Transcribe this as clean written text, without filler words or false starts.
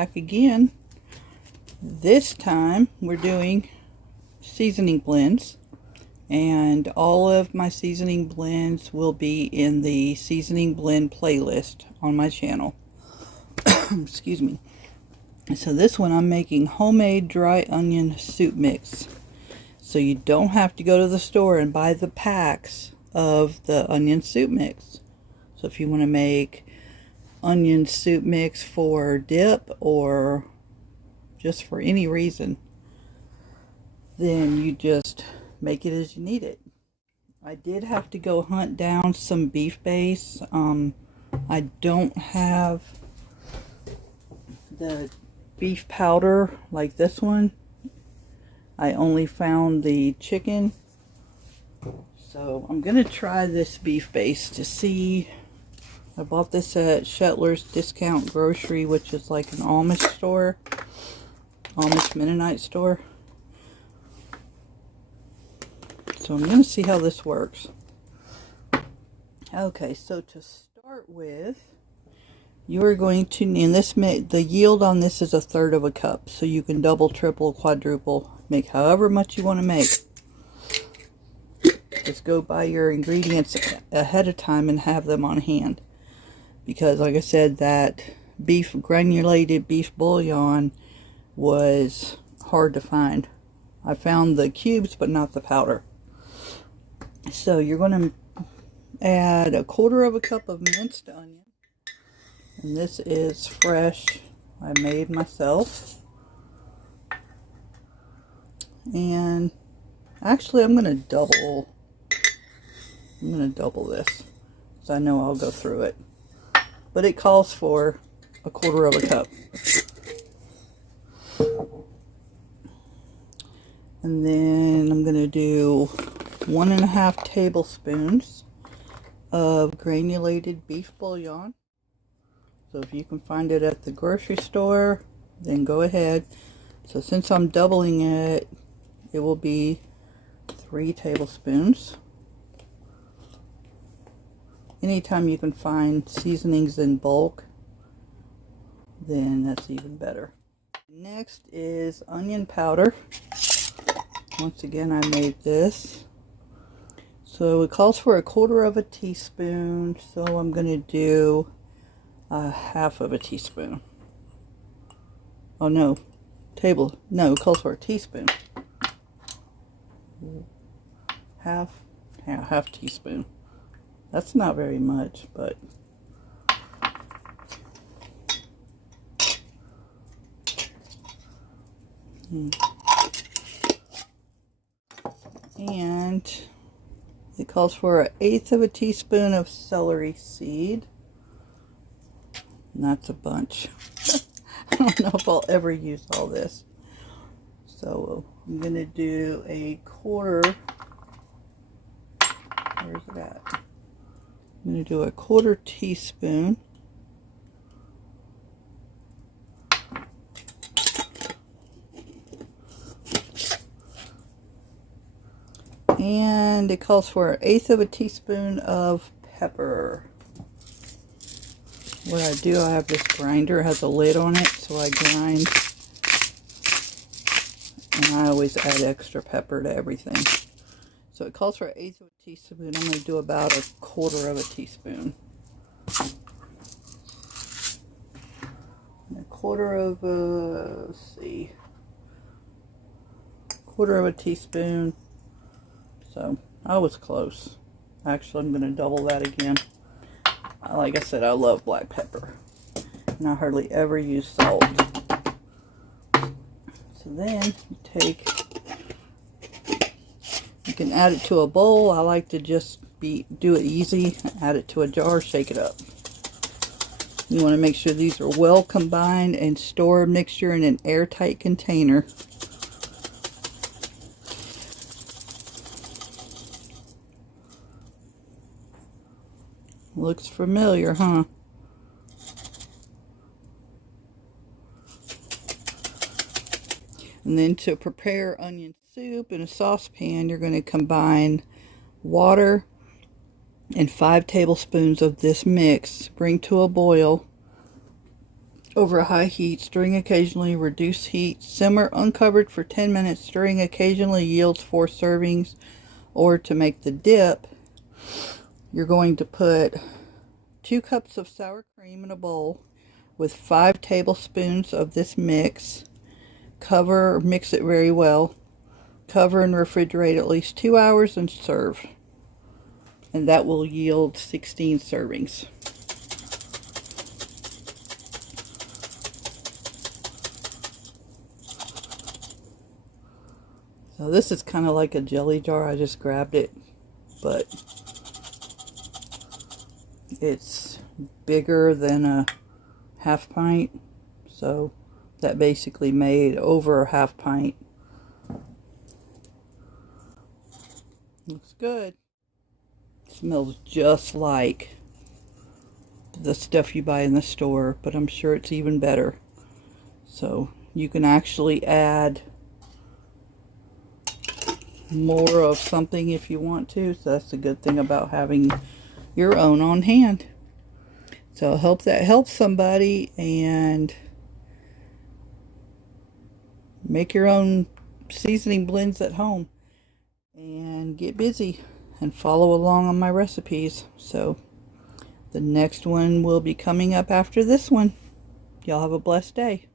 back again. This time we're doing seasoning blends, and all of my seasoning blends will be in the seasoning blend playlist on my channel. Excuse me. So this one I'm making homemade dry onion soup mix. So you don't have to go to the store and buy the packs of the onion soup mix. So if you want to make onion soup mix for dip or just for any reason, then you just make it as you need it. I did have to go hunt down some beef base. I don't have the beef powder like this one. I only found the chicken. So I'm gonna try this beef base to see. I bought this at Shetler's Discount Grocery, which is like an Amish store, Amish Mennonite store. So I'm going to see how this works. Okay, so to start with, you are going to need this. The yield on this is 1/3 of a cup, so you can double, triple, quadruple, make however much you want to make. Just go buy your ingredients ahead of time and have them on hand. Because like I said, that granulated beef bouillon was hard to find. I found the cubes, but not the powder. So you're going to add 1/4 of a cup of minced onion. And this is fresh. I made myself. And actually I'm going to double this, so I know I'll go through it. But it calls for 1/4 of a cup. And then I'm going to do 1.5 tablespoons of granulated beef bouillon. So if you can find it at the grocery store, then go ahead. So since I'm doubling it, it will be 3 tablespoons. Anytime you can find seasonings in bulk, then that's even better. Next is onion powder. Once again, I made this. So it calls for 1/4 of a teaspoon, so I'm going to do 1/2 of a teaspoon. Oh no, no, it calls for a teaspoon. Half teaspoon. That's not very much, but and it calls for 1/8 of a teaspoon of celery seed. And that's a bunch. I don't know if I'll ever use all this. So I'm going to do 1/4. Where's it at? I'm going to do 1/4 teaspoon. And it calls for 1/8 of a teaspoon of pepper. What I do, I have this grinder, it has a lid on it, so I grind. And I always add extra pepper to everything. So it calls for 1/8 of a teaspoon. I'm going to do about 1/4 of a teaspoon. 1/4 of a, let's see, 1/4 of a teaspoon. So I was close. Actually, I'm going to double that again. Like I said, I love black pepper. And I hardly ever use salt. So then you can add it to a bowl. I like to just do it easy. Add it to a jar, shake it up. You want to make sure these are well combined and store mixture in an airtight container. Looks familiar, huh? And then to prepare onion soup in a saucepan, you're going to combine water and 5 tablespoons of this mix. Bring to a boil. over high heat, stirring occasionally, reduce heat, simmer uncovered for 10 minutes, stirring occasionally, yields 4 servings. Or to make the dip, you're going to put 2 cups of sour cream in a bowl with 5 tablespoons of this mix. Cover, mix it very well. Cover and refrigerate at least 2 hours and serve. And that will yield 16 servings. So this is kind of like a jelly jar. I just grabbed it, but it's bigger than a half pint. So that basically made over a half pint. Looks good. Smells just like the stuff you buy in the store, but I'm sure it's even better. So you can actually add more of something if you want to. So that's the good thing about having your own on hand. So I hope that helps somebody, and make your own seasoning blends at home and get busy and follow along on my recipes. So the next one will be coming up after this one. Y'all have a blessed day.